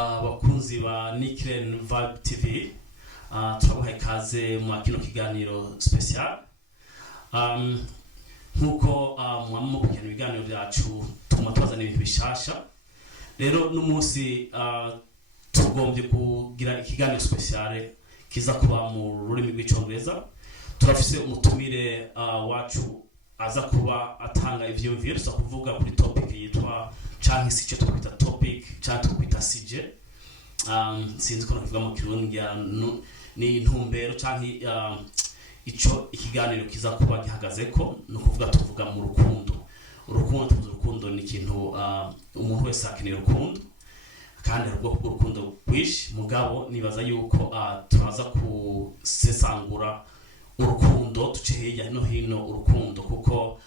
bakunzi ba Nikren Vibe TV, turabaha ikaze mu kino kiganiro special. Nkuko mwammo kugena ibiganiro byacu tumatwazana ibintu bishasha. Rero n'umunsi tugombye kugira ikiganiro special kiza kuba mu rurimi rw'icyongereza. Turafise umutumire wacu aza kuba atanga ivyumviro tuza kuvuga kuri topic yitwa canke si cyo twita topic canke twita sije. Sinzi ko navuga mu kirundi ni intumbero canke ico ikiganiro kiza kuba gihagazeko no kuvuga tuvuga mu urukundo ni ikintu umuntu wese akeneye urukundo kandi rwo urukundo rwishi mugabo nibaza yuko turaza kusesangura urukundo tuce hirya no hino urukundo kuko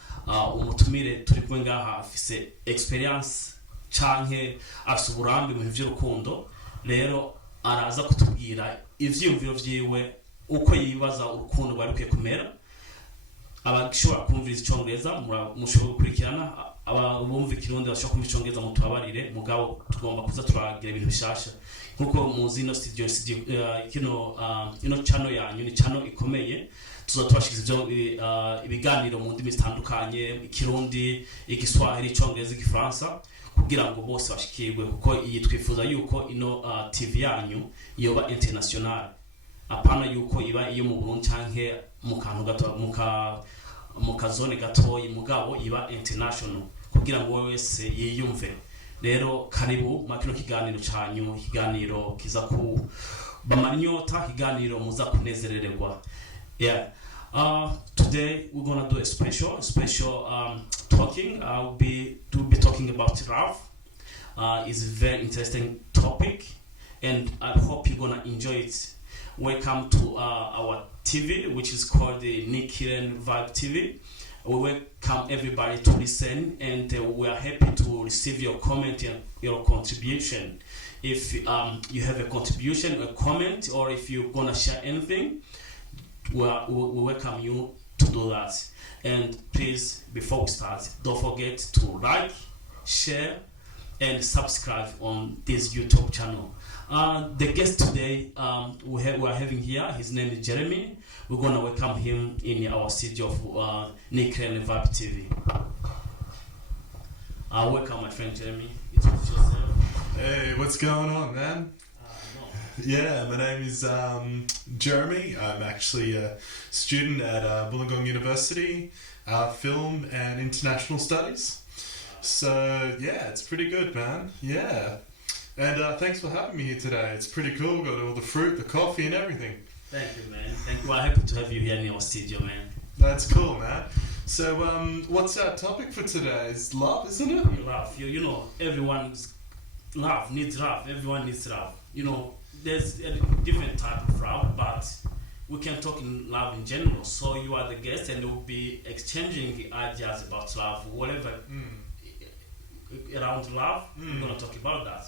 umutumire turi kumwe ngaha afise experience canke asuburambi mu by'urukundo. Rero araza kutubwira ivyumviro vyiwe uko yibaza urukundo rwaruke kumera. Abashobora kumvira icyongereza mushobora gukurikirana, abumva ikirundi bashobora kumva icyongereza mutubabarire mugabo tugomba kuza turagira ibintu bishasha nkuko muzi no studio channel yanyu ni channel ikomeye. Tuza tubashikiza ibiganiro mu ndimi zitandukanye, ikirundi, igiswahili, icyongereza, igifaransa kugira ngo bose bashikirwe kuko iyi twifuza yuko ino TV yanyu yoba international, apana yuko iba iyo mu Burundi canke mu kantu gato mu kazone gatoyi mugabo iba international kugira ngo wese yiyumve. Rero karibu makino kiganiro canyu, kiganiro kiza ku bamanyota, kiganiro muza kunezerererwa. Yeah. Today we're gonna do a special talking. We'll be talking about love. It's a very interesting topic, and I hope you're gonna enjoy it. Welcome to our TV, which is called the Nikren Vibe TV. We welcome everybody to listen, and we are happy to receive your comment and your contribution. If you have a contribution, a comment, or if you're gonna share anything, we welcome you to do that. And please, before we start, don't forget to like, share, and subscribe on this YouTube channel. The guest today we are having here, his name is Jeremy. We're gonna welcome him in our studio of Nikren Vibe TV. Welcome, my friend Jeremy. Introduce yourself. Hey, what's going on, man? Yeah, my name is Jeremy. I'm actually a student at Wollongong University, Film and International Studies. So yeah, it's pretty good, man. Yeah. And thanks for having me here today. It's pretty cool. Got all the fruit, the coffee, and everything. Thank you, man. Thank you. We're happy to have you here in our studio, man. That's cool, man. So what's our topic for today? It's love, isn't it? Love. You know, everyone's love needs love. Everyone needs love. You know, there's a different type of love, but we can talk in love in general. So you are the guest, and we'll be exchanging ideas about love, whatever around love. We're gonna talk about that.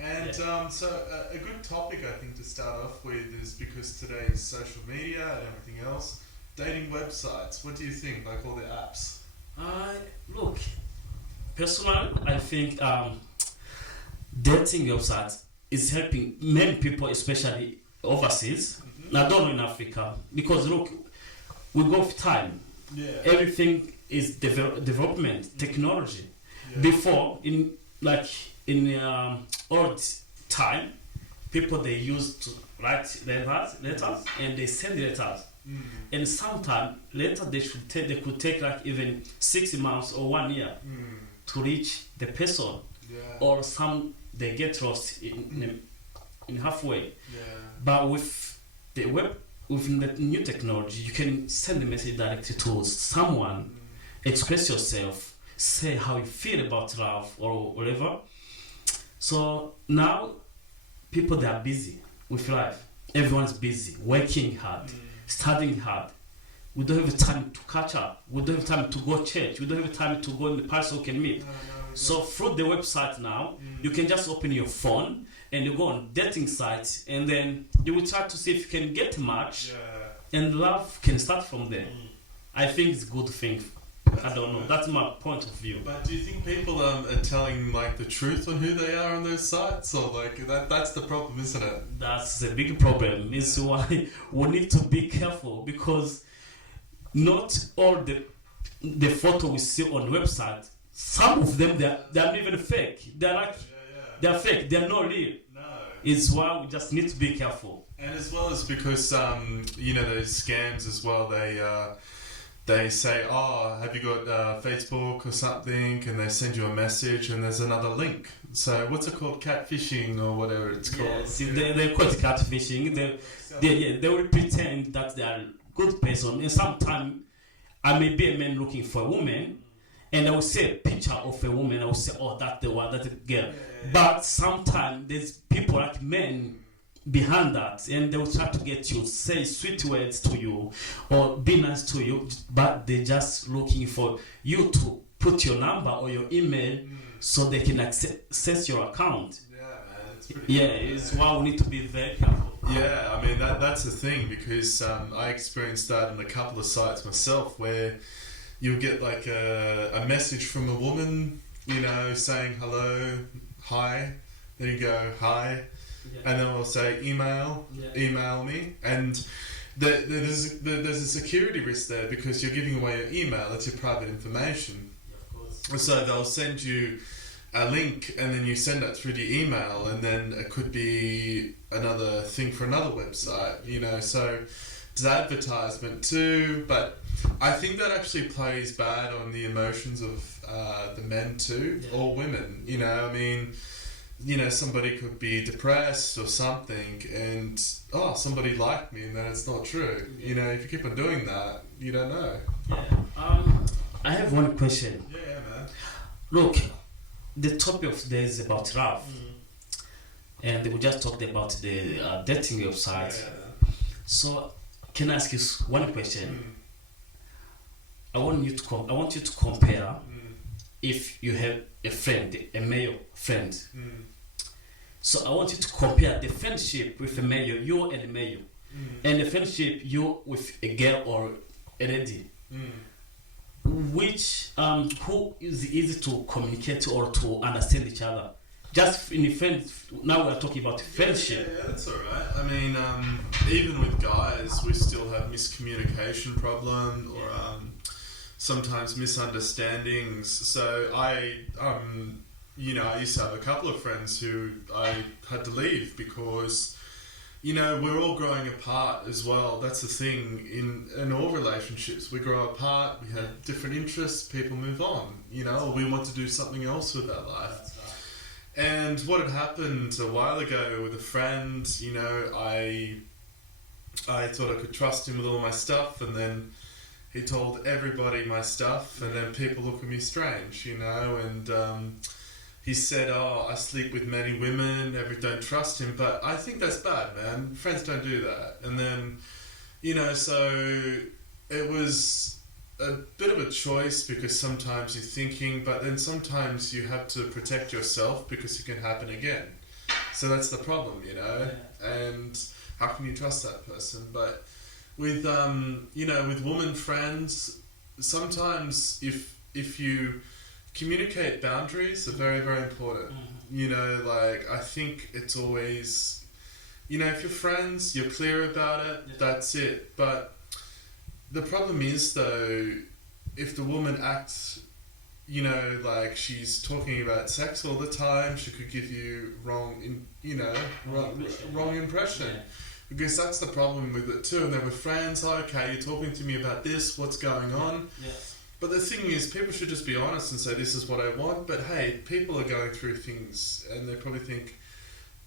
And so a good topic I think to start off with is, because today is social media and everything else, dating websites. What do you think, like all the apps? Look, personally, I think dating websites is helping many people, especially overseas. I don't know in Africa, because look, we go with time. Yeah. Everything is development, technology. Yeah. Before, in old time, people they used to write letters and they send letters. And sometimes later they could take like even 6 months or 1 year to reach the person. Yeah. Or some they get lost in halfway. Yeah. But with the new technology, you can send a message directly to someone, express yourself, say how you feel about love or whatever. So now people, they are busy with life. Everyone's busy, working hard, studying hard. We don't have time to catch up. We don't have time to go church. We don't have time to go in the person who can meet. So through the website now, you can just open your phone and you go on dating sites, and then you will try to see if you can get a match, and love can start from there. I think it's a good thing I don't know. That's my point of view. But do you think people are telling like the truth on who they are on those sites, or like that's the problem, isn't it? That's a big problem. Is why we need to be careful, because not all the photo we see on the website, some of them they're not even fake. They're like they're fake. They're not real. No. It's why we just need to be careful. And as well as because you know, those scams as well, they say, oh, have you got Facebook or something, and they send you a message and there's another link. So what's it called, catfishing or whatever it's called? Yes, they call it catfishing. They will pretend that they are a good person, and sometimes I may be a man looking for a woman, and I will see a picture of a woman. I will say, oh, that's the one, that's the girl. But sometimes there's people like men behind that, and they will try to get you, say sweet words to you or be nice to you, but they're just looking for you to put your number or your email so they can access your account. Yeah, man, it's pretty it's why we need to be very careful. Yeah, I mean that's the thing, because I experienced that on a couple of sites myself, where you'll get like a message from a woman, you know, saying hello, hi, then you go hi. And then we'll say email me, and there's a security risk there, because you're giving away your email. It's your private information. Yeah, of course. So they'll send you a link, and then you send that through the email, and then it could be another thing for another website, you know. So it's advertisement too, but I think that actually plays bad on the emotions of the men too, or women, you know. I mean, you know, somebody could be depressed or something, and somebody liked me, and then it's not true. You know, if you keep on doing that, you don't know. I have one question. Yeah, man. Look, the topic of today is about love, and we just talked about the dating website. So, can I ask you one question? I want you to compare. If you have a friend, a male friend, so I want you to compare the friendship with a male, you and a male, and the friendship you with a girl or a lady. Which who is easy to communicate or to understand each other? Just in the friend. Now we are talking about friendship. Yeah, that's all right. I mean, even with guys, we still have miscommunication problems, or sometimes misunderstandings. So I used to have a couple of friends who I had to leave because, you know, we're all growing apart as well. That's the thing in all relationships. We grow apart, we have different interests, people move on, you know, or we want to do something else with our life. And what had happened a while ago with a friend, you know, I thought I could trust him with all my stuff, and then he told everybody my stuff, and then people look at me strange, you know, and he said, I sleep with many women, don't trust him, but I think that's bad, man. Friends don't do that. And then, you know, so it was a bit of a choice, because sometimes you're thinking, but then sometimes you have to protect yourself because it can happen again. So that's the problem, you know, and how can you trust that person? But with you know, with women friends, sometimes if you communicate boundaries are very, very important. You know, like, I think it's always, you know, if you're friends, you're clear about it, that's it. But the problem is, though, if the woman acts, you know, like she's talking about sex all the time, she could give you wrong impression. Yeah. Because that's the problem with it too. And then with friends, okay, you're talking to me about this, what's going on? Yeah. But the thing is, people should just be honest and say, this is what I want. But hey, people are going through things, and they probably think,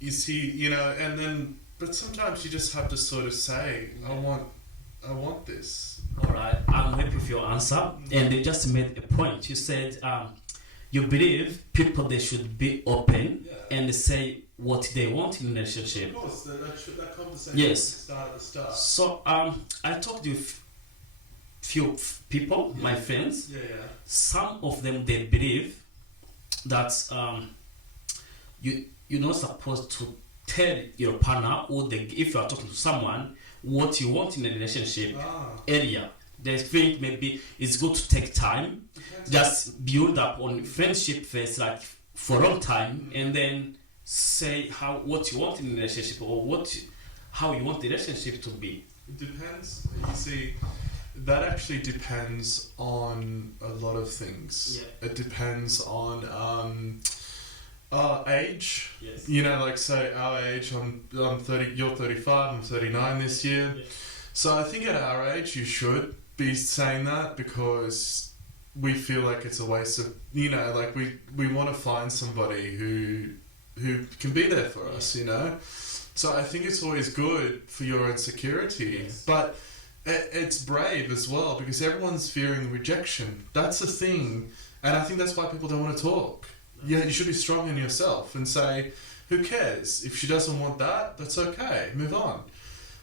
is he, you know, and then, but sometimes you just have to sort of say, I want this. All right, I'm happy with your answer. And you just made a point. You said you believe people, they should be open and say what they want in a relationship. Of course, that conversation start at the start. So I talked with few people, my friends. Some of them, they believe that you're not supposed to tell your partner, or if you are talking to someone, what you want in a relationship area. they think maybe it's good to take time, just build up on friendship first, like for a long time, and then say what you want in a relationship or how you want the relationship to be. It depends. You see, that actually depends on a lot of things. Yeah. It depends on age. Yes. You know, like say our age. I'm 30. You're 35. I'm 39 this year. Yeah. So I think at our age you should be saying that because we feel like it's a waste of, you know, like we want to find somebody who can be there for us, you know. So I think it's always good for your insecurity, Yes. but it's brave as well because everyone's fearing rejection. That's the thing, and I think that's why people don't want to talk. Yeah, you should be strong in yourself and say, who cares? If she doesn't want that, that's okay. Move on.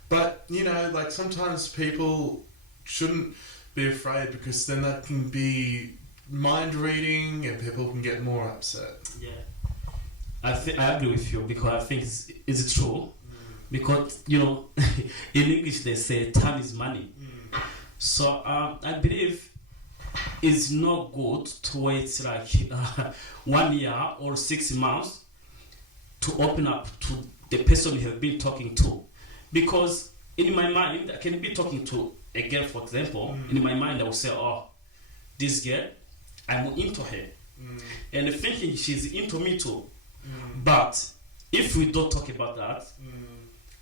But, you know, like sometimes people shouldn't be afraid because then that can be mind reading and people can get more upset. Yeah. I agree with you because I think it's true. Because, you know, in English they say time is money. So I believe it's not good to wait like 1 year or 6 months to open up to the person you have been talking to. Because in my mind, I can be talking to a girl, for example. In my mind, I will say, oh, this girl, I'm into her. And thinking she's into me too. But if we don't talk about that,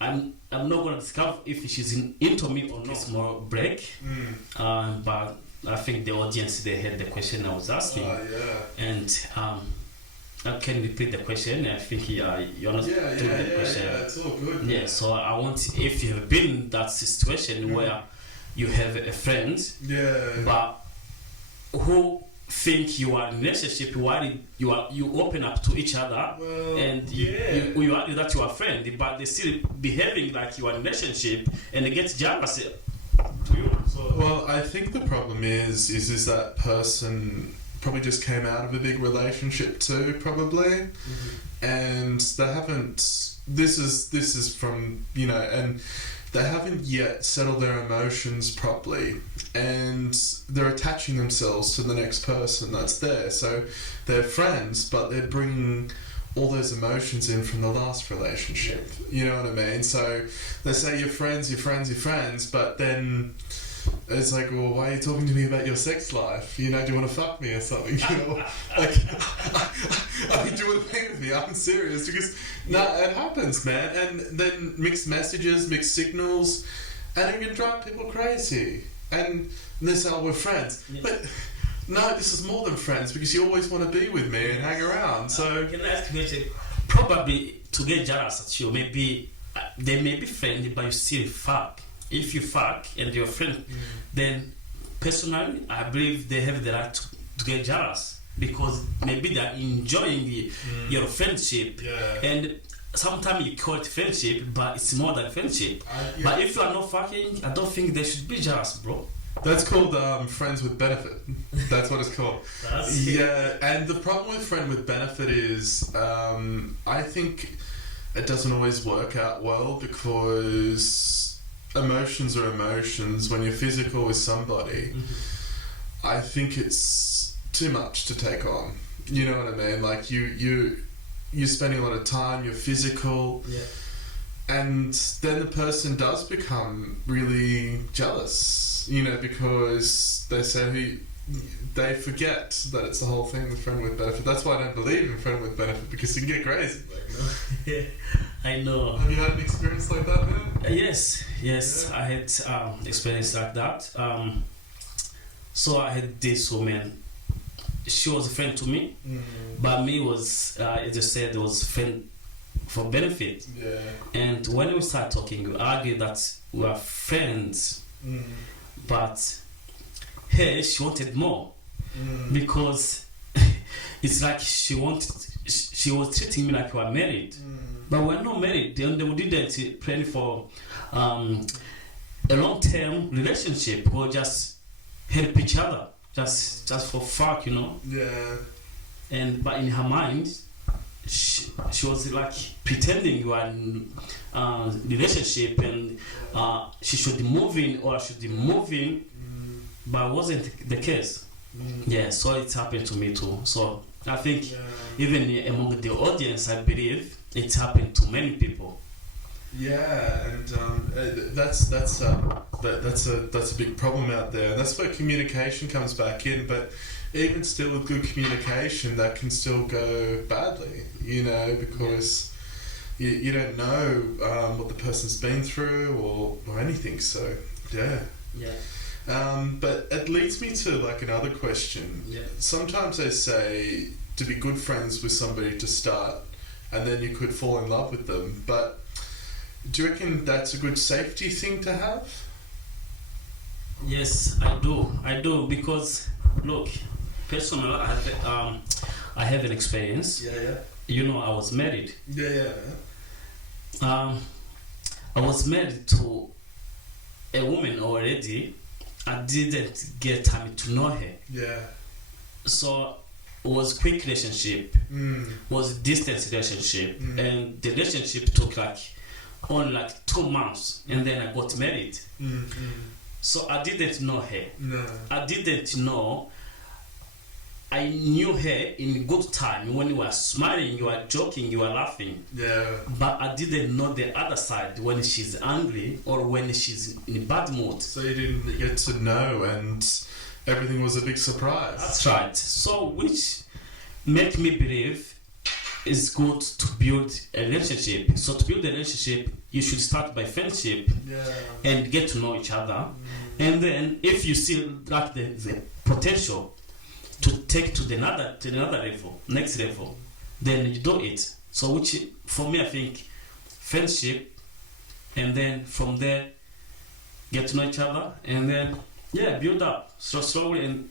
I'm not going to discover if she's into me or not. It's more break. But I think the audience, they heard the question I was asking. And I can repeat the question. I think you're not doing the question. Yeah, it's all good. Yeah, so I want, if you have been in that situation where you have a friend, but who think you are in a relationship while you open up to each other, and you argue that you are a friend, but they still behaving like you are in a relationship and they get jealous to you. So, well, I think the problem is that person probably just came out of a big relationship too, probably, and they haven't. This is from, you know, and they haven't yet settled their emotions properly, and they're attaching themselves to the next person that's there. So they're friends, but they're bringing all those emotions in from the last relationship. You know what I mean? So they say you're friends, but then it's like, well, why are you talking to me about your sex life? You know, do you want to fuck me or something? You know, like, I mean, do you want to be with me? I'm serious, because it happens, man. And then mixed messages, mixed signals, and it can drive people crazy. And they say, oh, we're friends. But no, this is more than friends, because you always want to be with me and hang around. So can I ask you, probably to get jealous at you, maybe they may be friendly, but you still fuck. If you fuck and you're a friend, then personally, I believe they have the right to get jealous, because maybe they're enjoying your friendship. And sometimes you call it friendship, but it's more than friendship. But if you are not fucking, I don't think they should be jealous, bro. That's called friends with benefit. That's what it's called. And the problem with friend with benefit is I think it doesn't always work out well, because emotions are emotions. When you're physical with somebody, I think it's too much to take on. You know what I mean? Like you're spending a lot of time, you're physical, and then the person does become really jealous, you know, because they say they forget that it's the whole thing with friend with benefit. That's why I don't believe in friend with benefit, because it can get crazy. I know. Have you had an experience like that, man? Yes, I had experience like that. So I had this woman. She was a friend to me, but me was, as I said, was friend for benefit. And when we start talking, we argue that we are friends, but her, she wanted more, because it's like she was treating me like we were married. But we're not married. They didn't plan for a long-term relationship. We'll just help each other, just for fuck, you know. But in her mind, she was like pretending we were in relationship, and she should move in, or I should be moving but it wasn't the case. Yeah, so it happened to me too. So I think even among the audience, I believe it happened to many people. Yeah, and that's a big problem out there. And that's where communication comes back in. But even still, with good communication, that can still go badly. You know, because you don't know what the person's been through or anything. So yeah. But it leads me to like another question. Yeah. Sometimes they say to be good friends with somebody to start, and then you could fall in love with them. But do you reckon that's a good safety thing to have? Yes, I do because look, personally, I have an experience. Yeah. You know, I was married. Yeah. I was married to a woman already. I didn't get time to know her. Yeah. So it was quick relationship. Was a distance relationship, and the relationship took only 2 months, and then I got married. So I didn't know her. No. I didn't know. I knew her in good time when you were smiling, you were joking, you were laughing. Yeah. But I didn't know the other side when she's angry or when she's in a bad mood. So you didn't get to know, and everything was a big surprise. That's right. So which make me believe it's good to build a relationship. So to build a relationship, you should start by friendship and get to know each other. And then if you see the potential to take to another level, next level, then you do it. So which for me, I think friendship, and then from there get to know each other, and then build up so slowly. And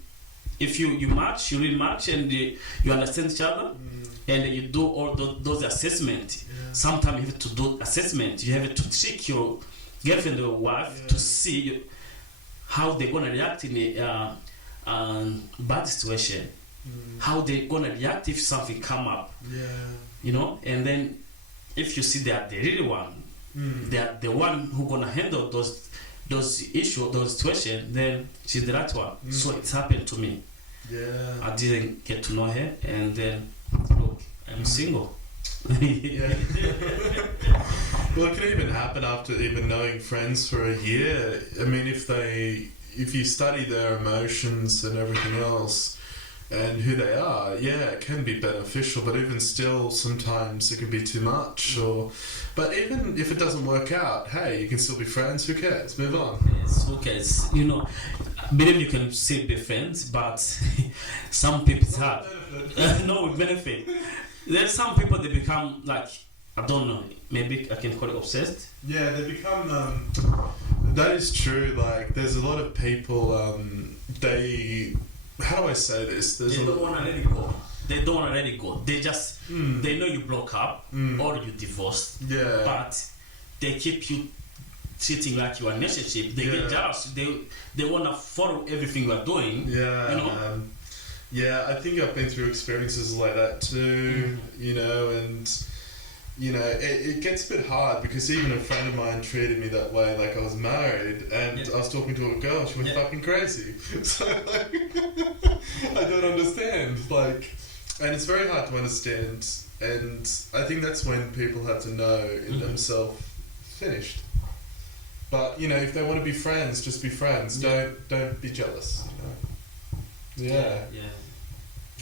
if you match, you really match, and you understand each other, and you do all those assessment. Sometimes you have to do assessment. You have to check your girlfriend or wife to see how they're gonna react in a bad situation. How they're gonna react if something come up. You know, and then if you see they are the real one, they are the one who gonna handle those issues, those situations, then she's the right one. So it's happened to me. I didn't get to know her, and then look, I'm single. Well, it can even happen after even knowing friends for a year. I mean, if you study their emotions and everything else and who they are, it can be beneficial, but even still sometimes it can be too much. But even if it doesn't work out, hey, you can still be friends. Who cares? Move on. Yes, who cares? You know, I believe you can still be friends, but some people it's hard. No benefit. There's some people they become I don't know, maybe I can call it obsessed. Yeah, they become that is true. Like there's a lot of people how do I say this? They don't want to let it go. They don't want to let it go. They just they know you broke up or you divorced. Yeah. But they keep you treating like you are in a relationship. They get jealous. They want to follow everything you are doing. Yeah. You know. Yeah, I think I've been through experiences like that too. You know, and you know, it gets a bit hard because even a friend of mine treated me that way. Like I was married and I was talking to a girl. She went fucking crazy. So I don't understand. And it's very hard to understand. And I think that's when people have to know in themselves, finished. But you know, if they want to be friends, just be friends. Don't be jealous. You know. Yeah.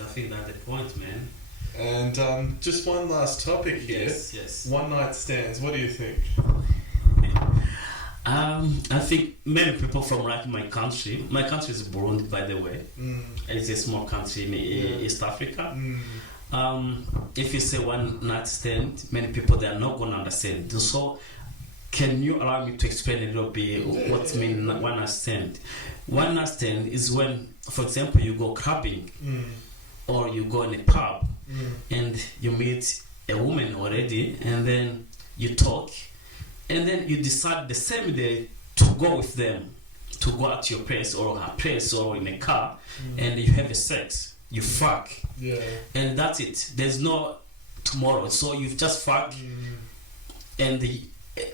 I think that's the point, man. And just one last topic here. Yes. One night stands. What do you think? I think many people from my country. My country is Burundi, by the way. It's a small country in East Africa. If you say one night stand, many people they are not gonna understand. So, can you allow me to explain a little bit what means one night stand? One night stand is when, for example, you go clubbing or you go in a pub and you meet a woman already, and then you talk, and then you decide the same day to go with them, to go at your place or her place or in a car, and you have a sex, you fuck, and that's it. There's no tomorrow, so you've just fuck, and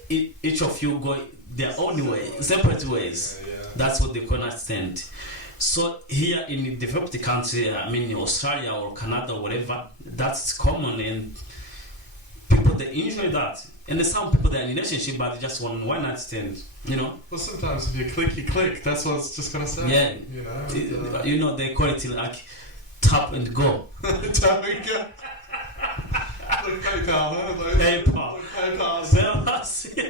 each of you go their own way, separate ways. That's what they call night stand. So here in the developed country, I mean Australia or Canada or whatever, that's common, and people they enjoy that. And there's some people that are in a relationship but they just want one night stand, you know. Well, sometimes if you click, you click. That's what it's just gonna say. Yeah. You know, they call it like tap and go. Tap and go. Like PayPal, huh? PayPal. Like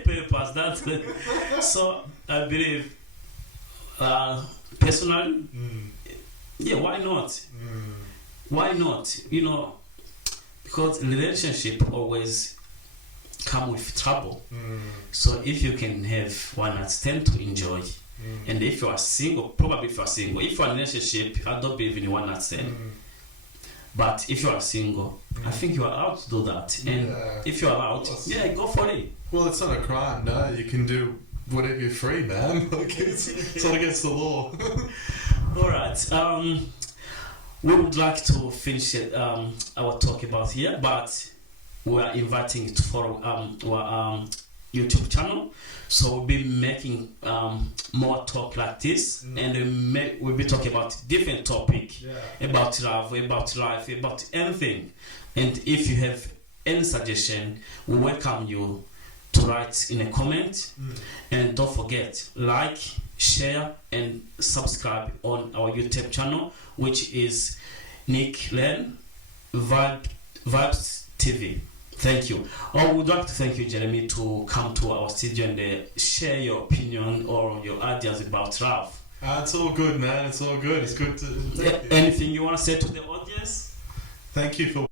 PayPal. That's it. So I believe, personally, yeah, why not? Why not? You know, because relationship always come with trouble. So if you can have one night stand to enjoy, and if you are single, probably if you are single, if you are in a relationship, I don't believe in one night stand. But if you are single, I think you are allowed to do that. And if you are allowed, go for it. Well, it's not a crime, no. You can do whatever you're free, man. Like it's not against the law. All right. We would like to finish our talk about here, but we are inviting you to follow our YouTube channel. So we'll be making more talk like this, and we'll be talking about different topic, about love, about life, about anything. And if you have any suggestion, we welcome you to write in a comment. And don't forget, like, share, and subscribe on our YouTube channel, which is Nick Len Vibes TV. Thank you. I would like to thank you, Jeremy, to come to our studio and share your opinion or your ideas about love. It's all good, man. It's all good. It's good to. Anything you want to say to the audience? Thank you for